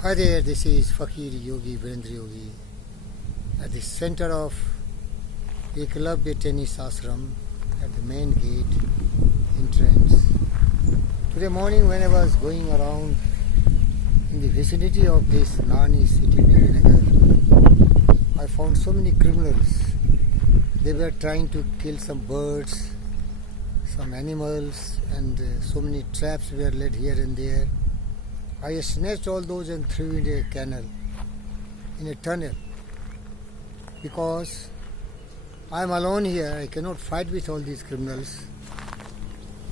Hi there, this is Fakir Yogi Virendra Yogi at the center of Eklavya Tennis Ashram at the main gate entrance. Today morning when I was going around in the vicinity of this Nani city, Vijayanagar, I found so many criminals. They were trying to kill some birds, some animals, and so many traps were laid here and there. I snatched all those and threw in a canal, in a tunnel, because I am alone here. I cannot fight with all these criminals.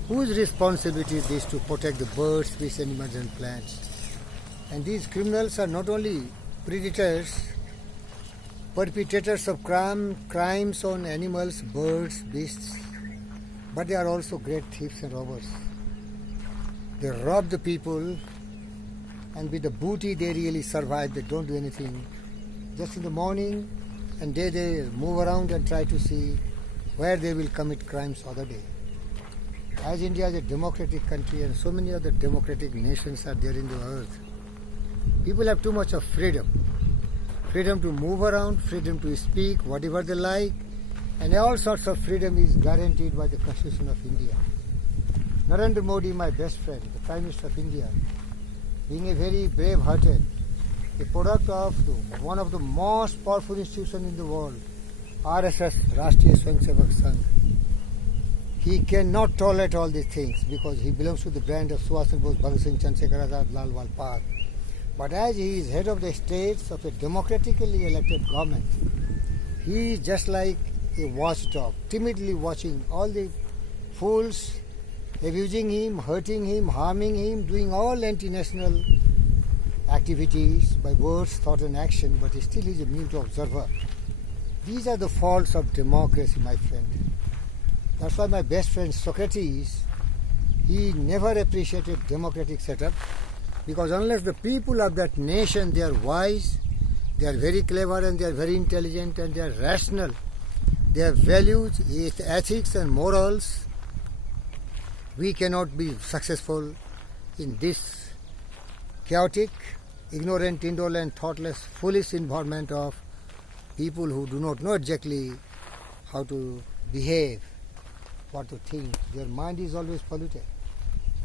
Whose responsibility is this to protect the birds, fish, animals and plants? And these criminals are not only predators, perpetrators of crimes on animals, birds, beasts, but they are also great thieves and robbers. They rob the people, and with the booty they really survive. They don't do anything. Just in the morning and day they move around and try to see where they will commit crimes other day. As India is a democratic country and so many other democratic nations are there in the earth, people have too much of freedom. Freedom to move around, freedom to speak whatever they like, and all sorts of freedom is guaranteed by the Constitution of India. Narendra Modi, my best friend, the Prime Minister of India, being a very brave-hearted, a product of one of the most powerful institutions in the world, RSS, Rashtriya Swayamsevak Sangh. He cannot tolerate all these things because he belongs to the brand of Subhash Chandra Bose, Bhagat Singh, Chandrasekhar Azad, Lal Walpal. But as he is head of the states of a democratically elected government, he is just like a watchdog, timidly watching all the fools abusing him, hurting him, harming him, doing all anti-national activities by words, thought and action, but still he is a mute observer. These are the faults of democracy, my friend. That's why my best friend Socrates, he never appreciated democratic setup, because unless the people of that nation, they are wise, they are very clever and they are very intelligent and they are rational, they have values, ethics and morals, we cannot be successful in this chaotic, ignorant, indolent, thoughtless, foolish environment of people who do not know exactly how to behave, what to think. Their mind is always polluted.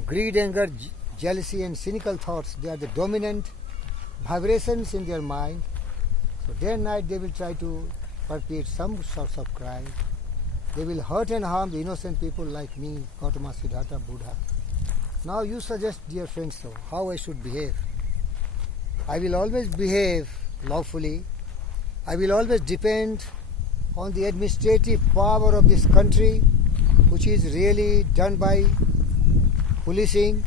Greed, anger, jealousy and cynical thoughts, they are the dominant vibrations in their mind. So day and night they will try to perpetrate some sorts of crime. They will hurt and harm the innocent people like me, Gautama, Siddhartha, Buddha. Now you suggest, dear friends, so how I should behave. I will always behave lawfully. I will always depend on the administrative power of this country, which is really done by policing,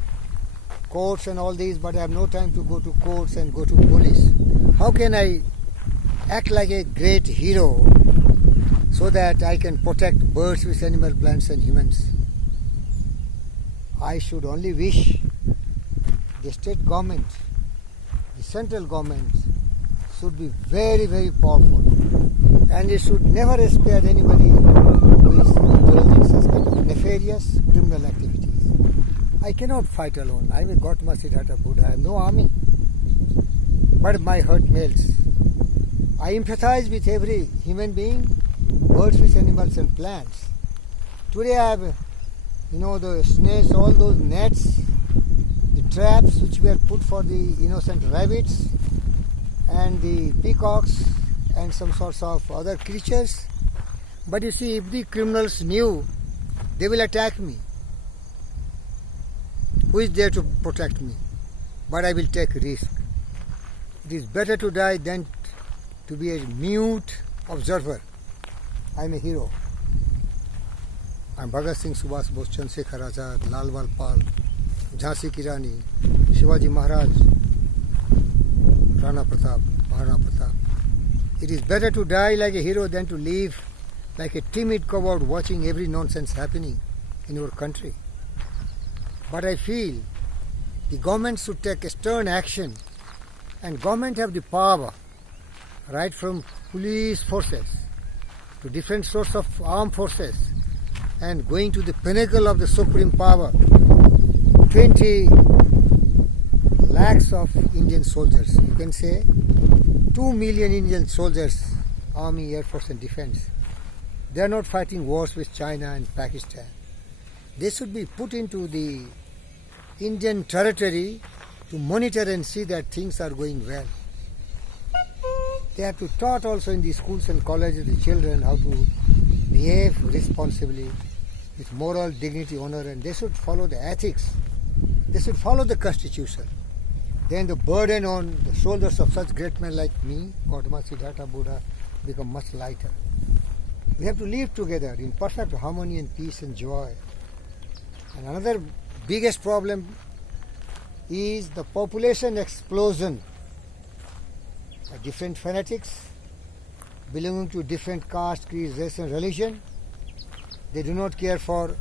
courts and all these, but I have no time to go to courts and go to police. How can I act like a great hero so that I can protect birds, fish, animals, plants and humans? I should only wish the state government, the central government should be very, very powerful, and it should never spare anybody who is indulged in such kind of nefarious criminal activities. I cannot fight alone. I am a Gautama, Siddhartha, Buddha. I have no army. But my heart melts. I empathize with every human being, birds, fish, animals and plants. Today I have, the snares, all those nets, the traps which were put for the innocent rabbits and the peacocks and some sorts of other creatures. But you see, if the criminals knew, they will attack me. Who is there to protect me? But I will take risk. It is better to die than to be a mute observer. I am a hero. I am Bhagat Singh, Subhash Bose, Chandrasekhar Azad, Lal Walpal, Jhansi Ki Rani, Shivaji Maharaj, Rana Pratap, Maharana Pratap. It is better to die like a hero than to live like a timid coward watching every nonsense happening in your country. But I feel the government should take a stern action, and government have the power, right from police forces to different sorts of armed forces, and going to the pinnacle of the supreme power, 20 lakhs of Indian soldiers. You can say 2 million Indian soldiers, army, air force and defense. They are not fighting wars with China and Pakistan. They should be put into the Indian territory to monitor and see that things are going well. They have to taught also in the schools and colleges the children how to behave responsibly with moral dignity, honor, and they should follow the ethics. They should follow the constitution. Then the burden on the shoulders of such great men like me, Gautama Siddhartha Buddha, become much lighter. We have to live together in perfect harmony and peace and joy. And another biggest problem is the population explosion. Different fanatics belonging to different caste, creed, race and religion. They do not care for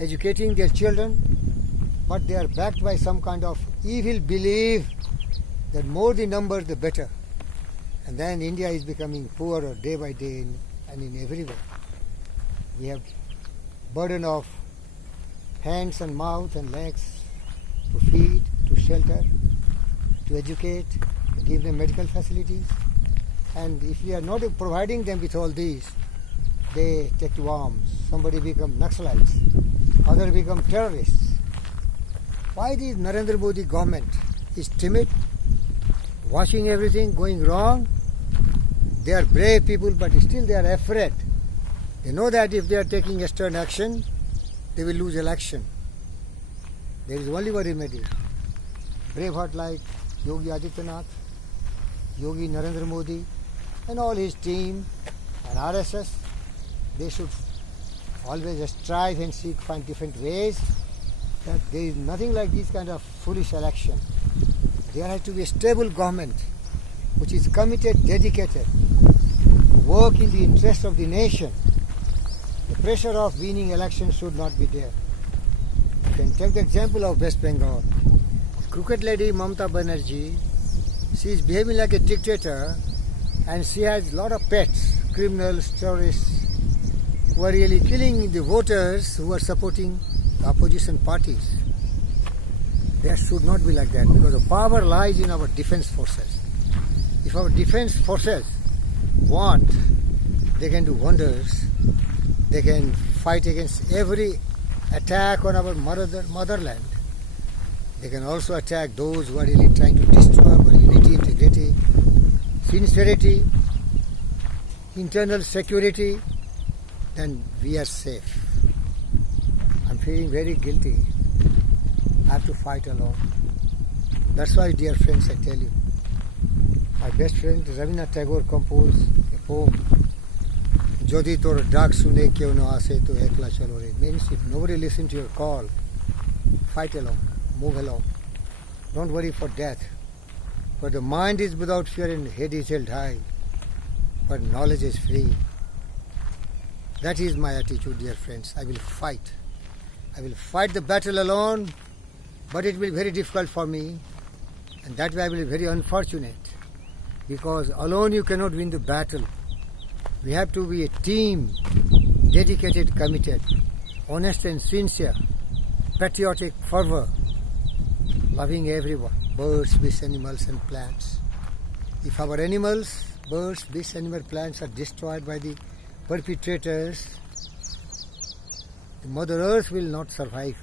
educating their children, but they are backed by some kind of evil belief that more the number the better. And then India is becoming poorer day by day and in every way. We have burden of hands and mouth and legs to feed, to shelter, to educate, to give them medical facilities. And if we are not providing them with all these, they take to arms. Somebody become Naxalites, others become terrorists. Why the Narendra Modi government is timid, watching everything going wrong? They are brave people, but still they are afraid. They know that if they are taking stern action, they will lose election. There is only one remedy. Braveheart like Yogi Adityanath, Yogi Narendra Modi, and all his team and RSS, they should always strive and find different ways. That there is nothing like this kind of foolish election. There has to be a stable government which is committed, dedicated, to work in the interest of the nation. The pressure of winning elections should not be there. You can take the example of West Bengal. Cricket lady Mamata Banerjee, she is behaving like a dictator and she has a lot of pets, criminals, terrorists, who are really killing the voters who are supporting the opposition parties. There should not be like that because the power lies in our defense forces. If our defense forces want, they can do wonders. They can fight against every attack on our motherland. They can also attack those who are really trying to destroy our unity, integrity, sincerity, internal security. Then we are safe. I'm feeling very guilty. I have to fight alone. That's why, dear friends, I tell you, my best friend Rabindranath Tagore composed a poem, Jodi tor ডাক শুনে কেউ না আসে তো একলা চলো রে. Means if nobody listens to your call, fight alone, move along. Don't worry for death. For the mind is without fear and head is held high, but knowledge is free. That is my attitude, dear friends. I will fight. I will fight the battle alone, but it will be very difficult for me, and that way I will be very unfortunate, because alone you cannot win the battle. We have to be a team, dedicated, committed, honest and sincere, patriotic, fervor, loving everyone, birds, beasts, animals and plants. If our animals, birds, beasts, animal plants are destroyed by the perpetrators, the Mother Earth will not survive.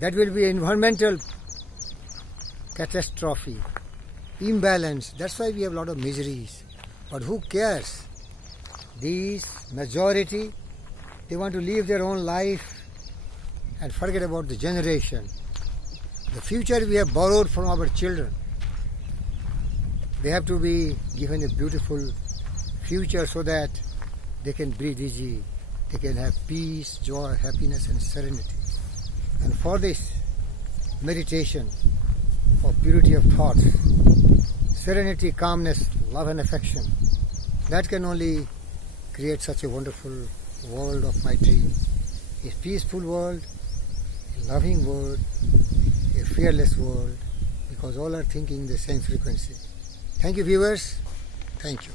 That will be environmental catastrophe, imbalance. That's why we have a lot of miseries. But who cares? These majority, they want to live their own life and forget about the generation. The future we have borrowed from our children. They have to be given a beautiful future so that they can breathe easy, they can have peace, joy, happiness and serenity. And for this meditation of purity of thoughts, serenity, calmness, love and affection, that can only create such a wonderful world of my dream. A peaceful world, a loving world, a fearless world, because all are thinking the same frequency. Thank you, viewers. Thank you.